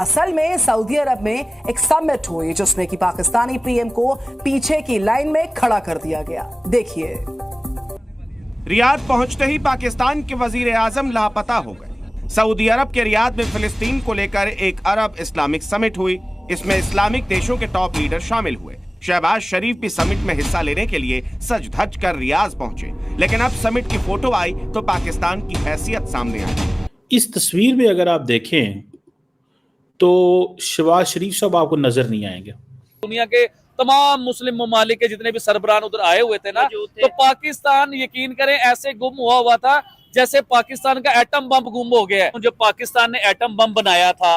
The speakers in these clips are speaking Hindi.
असल में सऊदी अरब में एक समिट हुई जिसमें कि पाकिस्तानी पीएम को पीछे की लाइन में खड़ा कर दिया गया। देखिए। रियाद पहुंचते ही पाकिस्तान के वजीर आजम लापता हो गए। सऊदी अरब के रियाद में फिलिस्तीन को लेकर एक अरब इस्लामिक समिट हुई। इसमें इस्लामिक देशों के टॉप लीडर शामिल हुए। शहबाज शरीफ भी समिट में हिस्सा लेने के लिए सज धज कर रियाद पहुंचे, लेकिन अब समिट की फोटो आई तो पाकिस्तान की हैसियत सामने आई। इस तस्वीर में अगर आप देखें तो शहबाज शरीफ साहब आपको नजर नहीं आएंगे। दुनिया के तमाम मुस्लिम ममालिक के जितने भी सरबराह उधर आए हुए थे ना, तो पाकिस्तान यकीन करें ऐसे गुम हुआ था जैसे पाकिस्तान का एटम बम गुम हो गया है। जब पाकिस्तान ने एटम बम बनाया था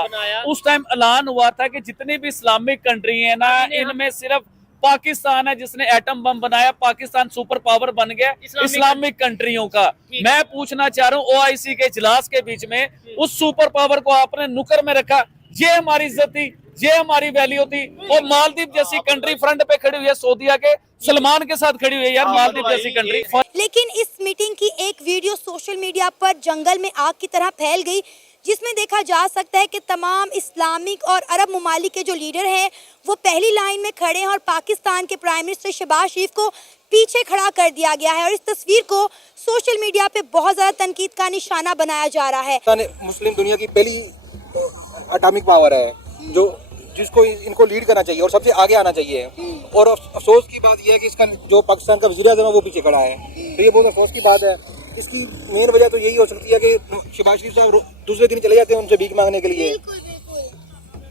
उस टाइम ऐलान हुआ था कि जितनी भी इस्लामिक कंट्री है ना, इनमें सिर्फ पाकिस्तान है जिसने एटम बम बनाया। पाकिस्तान सुपर पावर बन गया इस्लामिक कंट्रियों का। मैं पूछना चाह रहा हूँ ओआईसी के इजलास के बीच में उस सुपर पावर को आपने नुकर में रखा। ये हमारी इज्जत थी, ये हमारी वैल्यू थी। और मालदीव जैसी कंट्री फ्रंट पे खड़ी हुई है, सऊदीया के सलमान के साथ खड़ी हुई है यार, मालदीव जैसी कंट्री। लेकिन इस मीटिंग की एक वीडियो सोशल मीडिया पर जंगल में आग की तरह फैल गई, जिसमें देखा जा सकता है कि तमाम इस्लामिक और अरब ममालिक के जो लीडर हैं वो पहली लाइन में खड़े हैं और पाकिस्तान के प्राइम मिनिस्टर शहबाज शरीफ को पीछे खड़ा कर दिया गया है। और इस तस्वीर को सोशल मीडिया पे बहुत ज्यादा तनकीद का निशाना बनाया जा रहा है। मुस्लिम दुनिया की पहली एटॉमिक पावर है जो जिसको इनको लीड करना चाहिए और सबसे आगे आना चाहिए। और अफसोस की बात यह है कि इसका जो पाकिस्तान का वज़ीर आज़म है वो पीछे खड़ा है, तो ये बहुत अफसोस की बात है। इसकी मेन वजह तो यही हो सकती है कि शहबाज शरीफ साहब दूसरे दिन चले जाते हैं उनसे भीख मांगने के लिए,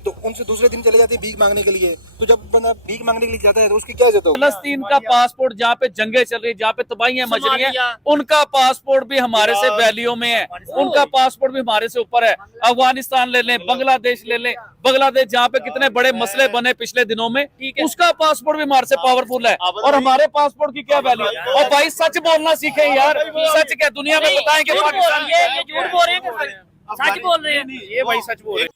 तो उनसे दूसरे दिन चले जाते हैं भीख मांगने के लिए। तो जब बंदा भीख मांगने के लिए जाता है तो उसकी क्या इज्जत होगी? फिलिस्तीन का पासपोर्ट जहाँ पे जंगे चल रही है, जहाँ पे तबाहियां मच रही हैं, उनका पासपोर्ट भी हमारे से वैल्यू में है, उनका पासपोर्ट भी हमारे से ऊपर है। अफगानिस्तान ले लें, बांग्लादेश ले लें, बांग्लादेश जहाँ पे कितने बड़े मसले बने पिछले दिनों में, उसका पासपोर्ट भी हमारे से पावरफुल है। और हमारे पासपोर्ट की क्या वैल्यू? और भाई सच बोलना सीखें यार, सच क्या दुनिया में बताएं कि पाकिस्तान ये झूठ बोल रहे हैं, सच बोल रहे हैं, ये भाई सच बोल रहे हैं।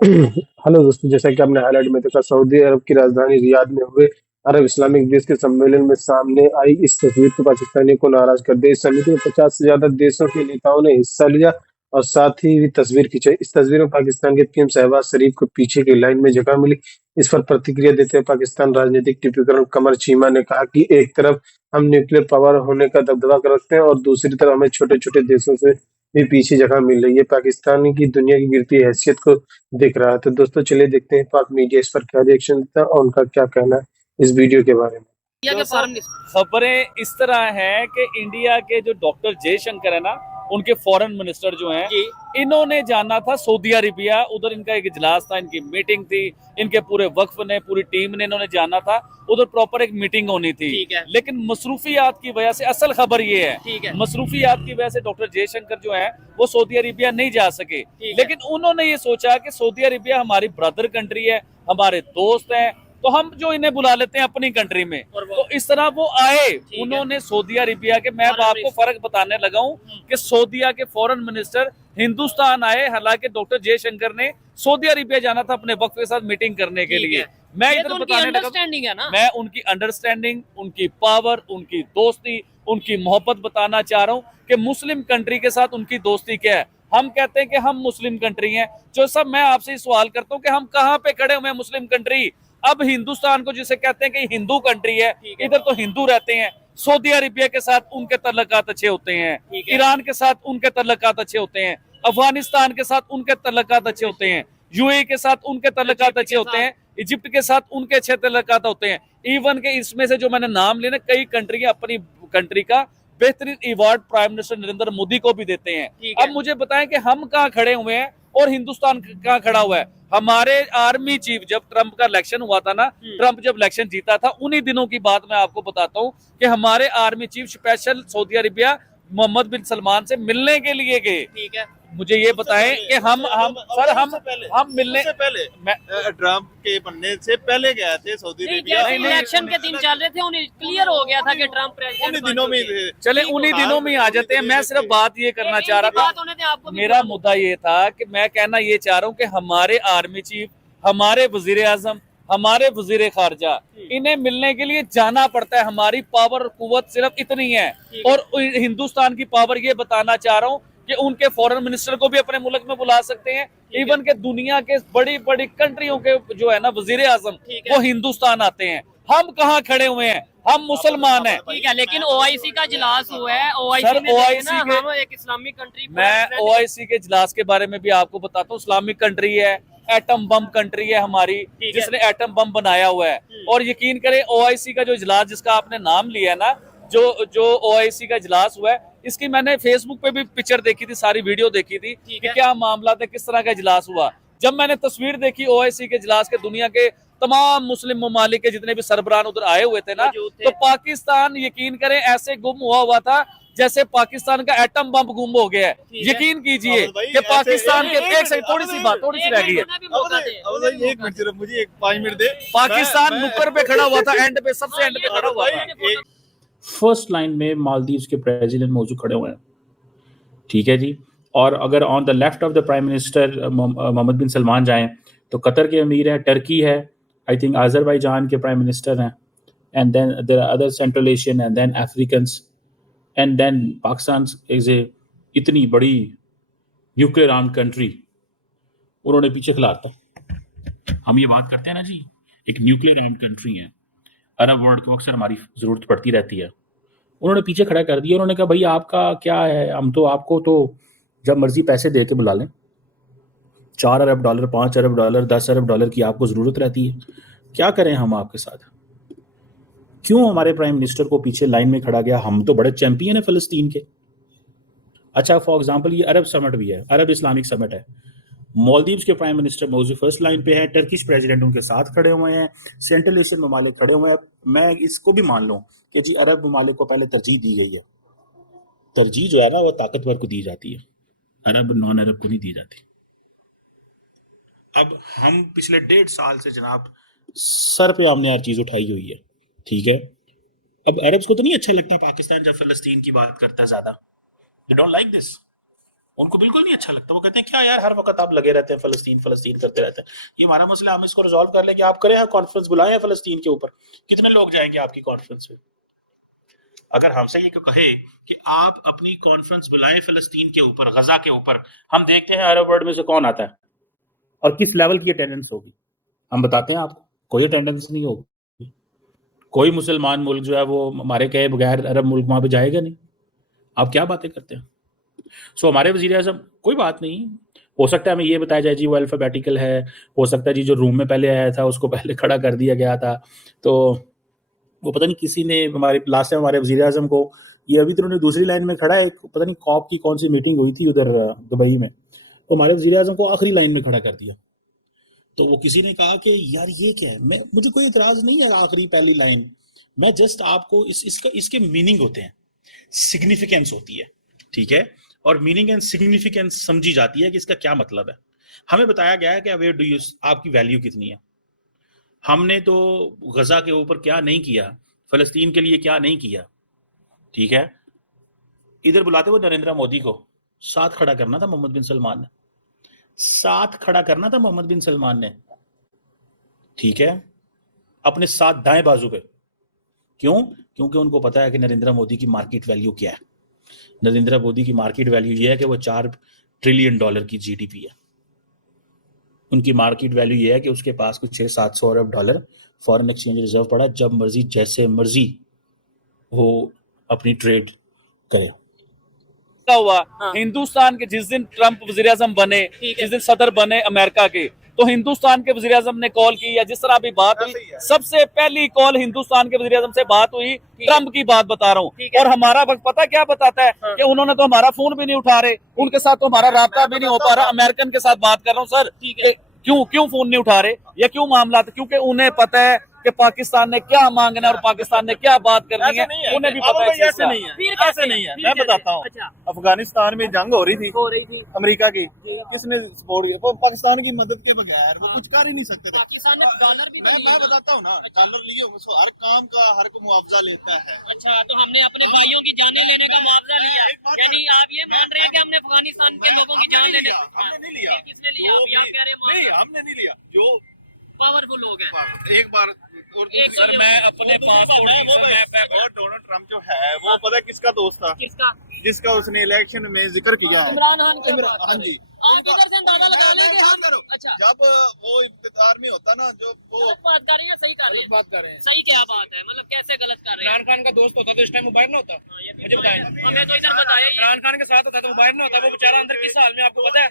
हेलो दोस्तों, जैसा कि आपने हाईलाइट में देखा, सऊदी अरब की राजधानी रियाद में हुए अरब इस्लामिक देश के सम्मेलन में सामने आई इस तस्वीर को पाकिस्तानियों को नाराज कर दिया। इस समिति में 50 से ज्यादा देशों के नेताओं ने हिस्सा लिया और साथ ही तस्वीर खिंचाई। इस तस्वीर में पाकिस्तान के पीएम शहबाज शरीफ को पीछे की लाइन में जगह मिली। इस पर प्रतिक्रिया देते हुए पाकिस्तान राजनीतिक टिप्पणी कमर चीमा ने कहा कि एक तरफ हम न्यूक्लियर पावर होने का दबदबा कर रखते हैं और दूसरी तरफ हमें छोटे छोटे देशों से भी पीछे जगह मिल रही है। पाकिस्तान की दुनिया की गिरती हैसियत को दिख रहा है। तो दोस्तों चलिए देखते हैं पाक मीडिया इस पर क्या रिएक्शन देता है और उनका क्या कहना है इस वीडियो के बारे में। खबरें इस तरह है कि इंडिया के जो डॉक्टर जयशंकर है ना, उनके फॉरेन मिनिस्टर जो हैं, इन्होंने जाना था सऊदी अरेबिया। उधर इनका एक इजलास था, इनकी मीटिंग थी, इनके पूरे वक्फ ने, पूरी टीम ने, इन्होंने जाना था उधर, प्रॉपर एक मीटिंग होनी थी। लेकिन मसरूफियात की वजह से, असल खबर ये है, मसरूफियात की वजह से डॉक्टर जयशंकर जो है वो सऊदी अरेबिया नहीं जा सके। लेकिन उन्होंने ये सोचा कि सऊदी अरेबिया हमारी ब्रदर कंट्री है, हमारे दोस्त हैं, तो हम जो इन्हें बुला लेते हैं अपनी कंट्री में। तो इस तरह वो आए, उन्होंने सऊदी अरेबिया के, मैं आपको फर्क बताने लगा हूँ कि सऊदीया के फॉरेन मिनिस्टर हिंदुस्तान आए। हालांकि डॉक्टर जयशंकर ने सऊदी अरेबिया जाना था अपने वक्त के साथ मीटिंग करने के लिए। मैं इधर तो बताने लगा, मैं उनकी अंडरस्टैंडिंग, उनकी पावर, उनकी दोस्ती, उनकी मोहब्बत बताना चाह रहा हूँ कि मुस्लिम कंट्री के साथ उनकी दोस्ती क्या है। हम कहते हैं कि हम मुस्लिम कंट्री हैं। जो सब मैं आपसे सवाल करता हूँ कि हम कहाँ पे खड़े हुए हैं मुस्लिम कंट्री? अब हिंदुस्तान को जिसे कहते हैं कि हिंदू कंट्री है, इधर तो हिंदू रहते हैं। सऊदी अरेबिया के साथ उनके तल्लुकात अच्छे होते हैं, ईरान के साथ उनके तल्लुकात अच्छे होते हैं, अफगानिस्तान के साथ उनके तल्लुकात अच्छे होते हैं, यूएई के साथ उनके तल्लुकात अच्छे होते हैं, इजिप्ट के साथ उनके अच्छे तल्लुकात होते हैं। इवन के इसमें से जो मैंने नाम लिए ना, कई कंट्री अपनी कंट्री का बेहतरीन award prime minister Narendra Modi को भी देते हैं। अब मुझे बताएं कि हम कहाँ खड़े हुए हैं और हिंदुस्तान कहाँ खड़ा हुआ है? हमारे आर्मी चीफ, जब ट्रंप का इलेक्शन हुआ था ना, ट्रंप जब इलेक्शन जीता था, उन्हीं दिनों की बात मैं आपको बताता हूँ कि हमारे army chief special Saudi Arabia Mohammed bin Salman से मिलने के लिए गए। ठीक है, मुझे ये बताएं कि हम मिलने से पहले, ट्रंप के बनने से पहले गए थे सऊदी अरेबिया। इलेक्शन के दिन चल रहे थे, उन्हें क्लियर हो गया था कि ट्रंप प्रेसिडेंट उन्हीं दिनों में चले, उन्हीं दिनों में आ जाते हैं। मैं सिर्फ बात ये करना चाह रहा था, मेरा मुद्दा ये था कि मैं कहना ये चाह रहा हूँ कि हमारे आर्मी चीफ, हमारे वजीर आजम, हमारे वजीर खारजा, इन्हें मिलने के लिए जाना पड़ता है। हमारी पावर और कुव्वत सिर्फ इतनी है। और हिंदुस्तान की पावर ये बताना चाह रहा हूँ कि उनके फॉरेन मिनिस्टर को भी अपने मुल्क में बुला सकते हैं, इवन के दुनिया के बड़ी बड़ी कंट्रियों के जो है ना वजीर आजम वो हिंदुस्तान आते हैं। हम कहाँ खड़े हुए हैं, हम मुसलमान हैं। ठीक है, लेकिन ओआईसी का इजलास हुआ है, सर, ओआईसी में OIC ना के- हम एक इस्लामिक कंट्री, मैं ओआईसी के इजलास के बारे में भी आपको बताता हूँ। इस्लामिक कंट्री है, एटम बम कंट्री है हमारी, जिसने एटम बम बनाया हुआ है। और यकीन करें ओआईसी का जो इजलास जिसका आपने नाम लिया है ना, जो ओआईसी का इजलास हुआ है, इसकी मैंने फेसबुक पे भी पिक्चर देखी थी, सारी वीडियो देखी थी कि क्या मामला था, किस तरह का इजलास हुआ। जब मैंने तस्वीर देखी ओआईसी के इजलास के, दुनिया के तमाम मुस्लिम ममालिक के जितने भी सरबराह उधर आए हुए थे ना, तो पाकिस्तान यकीन करें ऐसे गुम हुआ था जैसे पाकिस्तान का एटम बम गुम हो गया है। यकीन कीजिए कि पाकिस्तान के एक सेकंड, थोड़ी सी रह गई है। एक मिनट सिर्फ मुझे 5 मिनट दे। पाकिस्तान नुक्कड़ पे खड़ा हुआ था, एंड पे, सबसे एंड पे खड़ा हुआ था। फर्स्ट लाइन में मालदीव्स के प्रेसिडेंट मौजूद खड़े हुए हैं, ठीक है जी। और अगर on the left of the prime minister Mohammed bin Salman जाएं तो कतर के अमीर हैं, टर्की है, आई थिंक अजरबैजान के प्राइम मिनिस्टर हैं, and then there are other Central Asian and then Africans and then Pakistan is a इतनी बड़ी न्यूक्लियर आर्म कंट्री, उन्होंने पीछे खिलाता। हम ये बात करते हैं ना जी, एक न्यूक्लियर आर्म कंट्री है, अरब वर्ल्ड को अक्सर हमारी जरूरत पड़ती रहती है, उन्होंने पीछे खड़ा कर दिया। उन्होंने कहा भाई आपका क्या है, हम तो आपको तो जब मर्जी पैसे दे के बुला लें, 4 अरब डॉलर, 5 अरब डॉलर, 10 अरब डॉलर की आपको ज़रूरत रहती है, क्या करें हम आपके साथ। क्यों हमारे प्राइम मिनिस्टर को पीछे लाइन में खड़ा गया, हम तो बड़े चैंपियन है फ़लस्तीन के। अच्छा, फॉर एग्जांपल ये अरब समिट भी है, अरब इस्लामिक समिट है, मालदीव्स के प्राइम मिनिस्टर मौजूद फर्स्ट लाइन पे है, टर्किश प्रेसिडेंट उनके साथ खड़े हुए हैं, सेंट्रल एशियन ममालिक खड़े हुए हैं। मैं इसको भी मान लूँ कि जी अरब ममालिक को पहले तरजीह दी गई है, तरजीह जो है ना वो ताकतवर को दी जाती है, अरब नॉन अरब को नहीं दी जाती। अब हम पिछले 1.5 साल से जनाब सर पे हमने हर चीज़ उठाई हुई है, ठीक है। अब अरब्स को तो नहीं अच्छा लगता पाकिस्तान जब फ़लस्तीन की बात करता है ज़्यादा, दे डोंट लाइक दिस, उनको बिल्कुल नहीं अच्छा लगता। वो कहते हैं क्या यार हर वक्त आप लगे रहते हैं फ़लस्तीन फ़लस्तीन करते रहते हैं, ये हमारा मसला, हम इसको रिजॉल्व कर लें कि आप करें, कॉन्फ्रेंस बुलाएं फ़लस्तीन के ऊपर। कितने लोग जाएंगे आपकी कॉन्फ्रेंस में? अगर हमसे ये कहे कि आप अपनी कॉन्फ्रेंस बुलाएं फ़लस्तीन के ऊपर, गजा के ऊपर, हम देखते हैं अरब वर्ल्ड में से कौन आता है और किस लेवल की अटेंडेंस होगी, हम बताते हैं आपको, कोई अटेंडेंस नहीं होगी। कोई मुसलमान मुल्क जो है वो हमारे कहे बगैर अरब मुल्क वहां पे जाएगा नहीं। आप क्या बातें करते हैं। सो हमारे वज़ीर आज़म, कोई बात नहीं, हो सकता है हमें ये बताया जाए जी वो अल्फ़ाबेटिकल है, हो सकता है जी जो रूम में पहले आया था उसको पहले खड़ा कर दिया गया था, तो वो पता नहीं किसी ने हमारे लास्ट टाइम हमारे वज़ीर आज़म को, ये अभी तो उन्होंने दूसरी लाइन में खड़ा है, पता नहीं कॉप की कौन सी मीटिंग हुई थी उधर दुबई में, तो हमारे वज़ीर आज़म को आखिरी लाइन में खड़ा कर दिया। तो वो किसी ने कहा कि यार ये क्या है, मैं मुझे कोई इतराज़ नहीं है आखिरी पहली लाइन, मैं जस्ट आपको इसके मीनिंग होते हैं, सिग्निफिकेंस होती है, ठीक है, और मीनिंग एंड सिग्निफिकेंस समझी जाती है कि इसका क्या मतलब है। हमें बताया गया है कि वेयर डू यू, आपकी वैल्यू कितनी है। हमने तो गजा के ऊपर क्या नहीं किया, फ़लस्तीन के लिए क्या नहीं किया, ठीक है। इधर बुलाते हुए नरेंद्र मोदी को साथ खड़ा करना था मोहम्मद बिन सलमान ने, साथ खड़ा करना था मोहम्मद बिन सलमान ने, ठीक है, अपने साथ दाएं बाजू पे। क्यों? क्योंकि उनको पता है कि नरेंद्र मोदी की मार्केट वैल्यू क्या है। नरेंद्र मोदी की मार्केट वैल्यू ये है कि वो $4 ट्रिलियन की जीडीपी है। उनकी मार्केट वैल्यू ये है कि उसके पास कुछ 600-700 अरब डॉलर फॉरेन एक्सचेंज रिजर्व पड़ा, जब मर्जी जैसे मर्जी वो अपनी ट्रेड करे। हुआ हिंदुस्तान के जिस दिन ट्रंप वजीर आजम बने, जिस दिन सदर बने अमेरिका के, तो हिंदुस्तान के वजीर आजम ने कॉल की, या जिस तरह अभी बात हुई, सबसे पहली कॉल हिंदुस्तान के वजीर आजम से बात हुई, ट्रंप की बात बता रहा हूँ। और हमारा वक्त पता क्या बताता है कि उन्होंने तो हमारा फोन भी नहीं उठा रहे, उनके साथ तो हमारा राब्ता भी नहीं हो पा रहा। अमेरिकन के साथ बात कर रहा हूँ सर, क्यों फोन नहीं उठा रहे, या क्यों मामला, क्योंकि उन्हें पता है कि पाकिस्तान ने क्या मांगना है और पाकिस्तान ने क्या बात करनी है, उन्हें भी पता है। ऐसे नहीं है, ऐसे नहीं है, मैं बताता हूँ। अफगानिस्तान में जंग हो रही थी अमेरिका की, किसने सपोर्ट किया? वो पाकिस्तान की मदद के बगैर वो कुछ कर ही नहीं सकते थे। पाकिस्तान ने डॉलर भी मैं बताता हूँ ना, डॉलर लिए होंगे, हर काम का हर को मुआवजा लेता है। अच्छा, तो हमने अपने भाइयों की जानें लेने का मुआवजा लिया, यानी आप ये मान रहे हैं कि हमने अफगानिस्तान के लोगों की जान लेने, हमने नहीं लिया। किसने लिया? अभी आप कह रहे हैं नहीं, हमने नहीं लिया। जो पावरफुल लोग हैं। एक बार सर मैं अपने पासपोर्ट, डोनाल्ड ट्रम्प जो है वो पता है किसका दोस्त था? किसका? जिसका उसने इलेक्शन में जिक्र किया है। इमरान खान की हाँ जी, आप इधर से अंदाजा लगा लें कि हम अच्छा जब वो इफ्तितार में होता ना, जो वो गलत बात कर रहे हैं सही कर रहे हैं बात कर रहे हैं। सही क्या बात है मतलब कैसे गलत कर रहे हैं? इमरान खान का दोस्त होता तो इस टाइम मोबाइल ना होता, मुझे बताएं। हमें तो इधर बताया ही इमरान खान के साथ होता तो मोबाइल ना होता, वो बेचारा अंदर किस हाल में आपको पता है?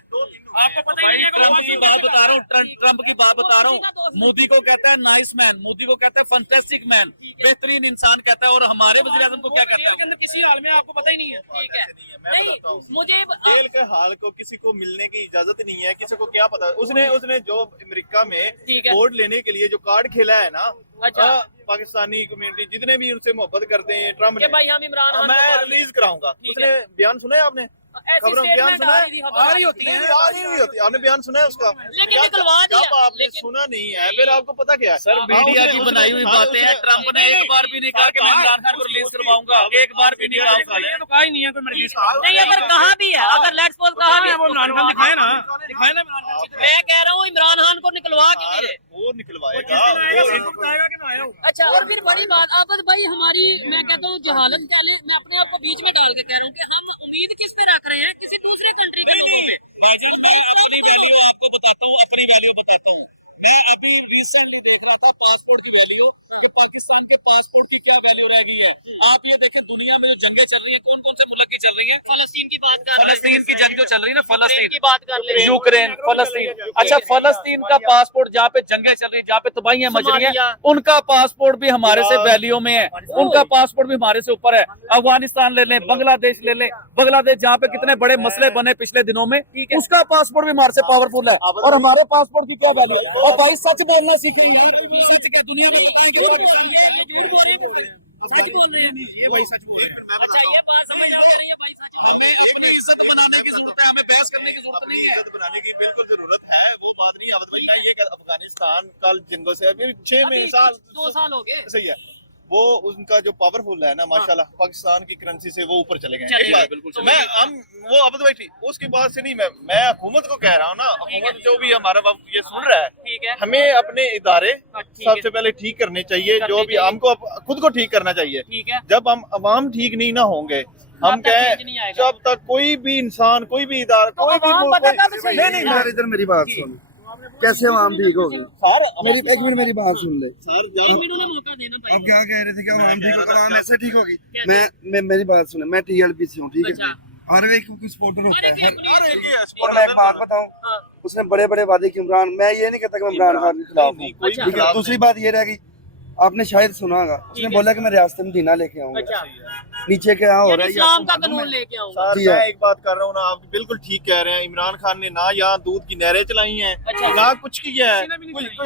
आपको पता ही नहीं है कि ट्रम्प की वो बात बता रहा हूँ, ट्रम्प की बात बता रहा हूँ। मोदी को कहता है नाइस मैन, मोदी को कहता है फंटेस्टिक मैन, बेहतरीन इंसान कहता है, और हमारे वज़ीर आज़म को क्या कहता है? के अंदर किसी हाल में आपको पता ही नहीं है। ठीक है मैं नहीं बताता हूँ। मुझे जेल के हाल को किसी को मिलने की इजाजत नहीं है, किसी को क्या पता। उसने जो अमेरिका में ठीक है। वोट लेने के लिए जो कार्ड खेला है ना, अच्छा। पाकिस्तानी कम्युनिटी जितने भी उनसे मोहब्बत करते हैं ट्रम्प कि ने, भाई हम इमरान खान मैं को रिलीज कराऊंगा। ठीक उसने बयान सुना है आपने? ऐसी खबरों में बयान स्टेटमेंट सुना आ है? रही थी, खबर आ रही होती है, आ रही होती है। आपने बयान सुना है उसका? लेकिन क्या- निकलवा दिया, जब आपने लेकिन- सुना नहीं है, फिर आपको पता क्या है? सर मीडिया हाँ, की उसने- बनाई हुई हाँ, बातें हैं। उसने- ट्रम्प ने एक बार भी नहीं कहा कि मैं इमरान खान को रिलीज करवाऊंगा, एक बार भी नहीं कहा उसने। ये तो कहा ही नहीं है कोई मैं रिलीज कराऊंगा। नहीं अगर कहा भी है, अगर लेट्स सपोज कहा भी है वो इमरान खान दिखाए ना इमरान खान से। मैं कह रहा हूँ इमरान खान को निकलवा क्यों नहीं रहे? वो निकलवाएगा। आएगा वो- सबूत आएगा कि ना आएगा। अच्छा और फिर बड़ी बात आफत भाई हमारी मैं कहता हूँ जहालत कह लें, मैं अपने आप को बीच में डाल के कह रहा हूँ कि हम उम्मीद किस पे रख रहे हैं किसी दूसरी कंट्री के लोगों पे। मैं अपनी वैल्यू आपको बताता हूँ, अपनी वैल्यू बताता हूँ। मैं अभी रिसेंटली देख रहा था पासपोर्ट की वैल्यू, कि पाकिस्तान के पासपोर्ट की क्या वैल्यू रह गई है। आप ये देखें दुनिया में जो जंगें चल रही है, कौन कौन से मुल्क की चल रही है? फलस्तीन की बात कर रहे हैं, फलस्तीन की जंग जो चल रही है ना, यूक्रेन की बात कर ले, यूक्रेन, फलस्तीन। अच्छा फलस्तीन का पासपोर्ट जहाँ पे जंगें चल रही है, जहाँ पे तबाहियां मच रही सोमालिया। हैं, उनका पासपोर्ट भी हमारे से वैल्यू में है, उनका पासपोर्ट भी हमारे से ऊपर है। अफगानिस्तान ले लें, बांग्लादेश ले लें, बांग्लादेश जहाँ पे कितने बड़े मसले बने पिछले दिनों में, उसका पासपोर्ट भी हमारे से पावरफुल है, और हमारे पासपोर्ट की क्या वैल्यू है? और भाई सच बोलना सीखिए, सच के दुनिया में सच बोल रहे हैं ये भाई सच बोल रहे हैं। अच्छा ये बात समझ आ रही है भाई सच हमें अपनी इज्जत बनाने की जरूरत है, हमें बहस करने की जरूरत नहीं है। इज्जत बनाने की बिल्कुल जरूरत है, वो बात नहीं है। भाई मैं ये अफगानिस्तान कल जंगों से अभी 6 अभी साल 2 साल हो गए सही है। वो उनका जो पावरफुल है ना माशाल्लाह, पाकिस्तान की करेंसी से वो ऊपर चले गए। चले एक गए, बात, बिल्कुल मैं हम वो अब तो बैठी उसके बाद से नहीं, मैं हुकूमत को कह रहा हूँ ना, हुकूमत जो भी हमारा बाप ये सुन रहा है, ठीक है हमें अपने इदारे ठीक है सबसे पहले ठीक करने चाहिए। करने जो भी चाहिए। हमको खुद को ठीक करना चाहिए। ठीक है जब हम अवाम ठीक नहीं ना होंगे, हम तक कहें चेंज नहीं आएगा। जब तक कोई भी इंसान, कोई भी इदारा, कोई भी मुल्क- नहीं यार इधर मेरी बात सुन, कैसे आवाम ठीक होगी? सर मेरी एक मिनट मेरी बात सुन ले। सर एक मिनट उन्हें मौका देना भाई। आप क्या कह रहे थे कि आवाम ठीक होगी? आवाम ऐसे ठीक होगी? मैं मेरी बात सुने, मैं TLP से हूँ, ठीक है? अच्छा। हर एक को सपोर्टर होता है। और और मैं एक बात बताऊँ, हाँ। उसने बड़े बड़े वादे की इमरान, मैं ये नहीं कहता कि मैं इमरान खान के खिलाफ हूँ, कोई अच्छा। ठीक है? दूसरी बात ये रह गई, आपने शायद सुना होगा, उसने बोला कि मैं रियासत मदीना लेके आऊंगा। अच्छा नीचे क्या हो यानी रहा है ये इस्लाम आपको का मालूम कानून है? लेके आऊंगा। सर जी मैं हाँ। एक बात कर रहा हूँ ना, आप बिल्कुल ठीक कह रहे हैं। इमरान खान ने ना यहाँ दूध की नहरें चलाई हैं, अच्छा। ना कुछ किया है।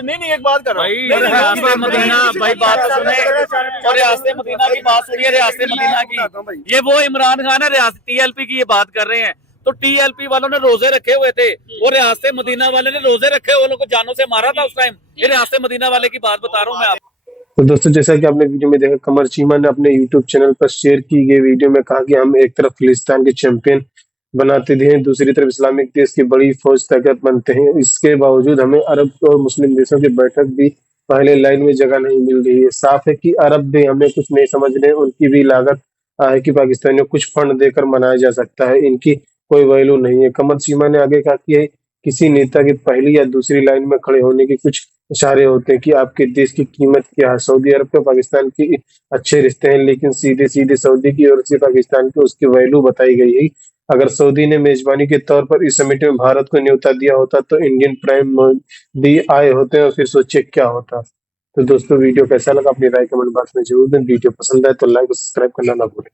नहीं एक बात कर रहा हूँ। भाई नहीं, रियासत नहीं, मदीना, नहीं, भाई बात तो सुने, और रियासत मदीना की बात सुनिए, रियासत मदीना की, ये वो इमरान खान है, रियासत TLP की ये बात कर रहे हैं। तो TLP वालों ने रोजे रखे हुए थे, वो रियासत मदीना वाले ने रोजे रखे, वो लोग को जानों से मारा था उस टाइम। ये रियासत मदीना वाले की बात बता रहा हूँ मैं आपको। तो दोस्तों जैसा कि आपने वीडियो में देखा, कमर चीमा ने अपने YouTube चैनल पर शेयर की गई वीडियो में कहा कि हम एक तरफ फिलिस्तीन के चैंपियन बनाते हैं, दूसरी तरफ इस्लामिक देश की बड़ी फौज ताकत बनते हैं। इसके बावजूद हमें अरब और मुस्लिम देशों की बैठक भी पहले लाइन में जगह नहीं मिल रही है। साफ है कि अरब भी हमें कुछ नहीं समझ रहे, उनकी भी लागत है कि पाकिस्तानियों को कुछ फंड देकर मनाया जा सकता है, इनकी कोई वैल्यू नहीं है। कमर चीमा ने आगे कहा कि किसी नेता की पहली या दूसरी लाइन में खड़े होने के कुछ इशारे होते हैं कि आपके देश की कीमत क्या है। सऊदी अरब के पाकिस्तान की अच्छे रिश्ते हैं, लेकिन सीधे सीधे सऊदी की ओर से पाकिस्तान की उसकी वैल्यू बताई गई है। अगर सऊदी ने मेजबानी के तौर पर इस समिट में भारत को न्योता दिया होता तो इंडियन प्राइम मोदी आए होते और फिर सोचिए क्या होता। तो दोस्तों वीडियो कैसा लगा अपनी राय कमेंट बॉक्स में जरूर दें। वीडियो पसंद आए तो लाइक और सब्सक्राइब करना ना भूलें।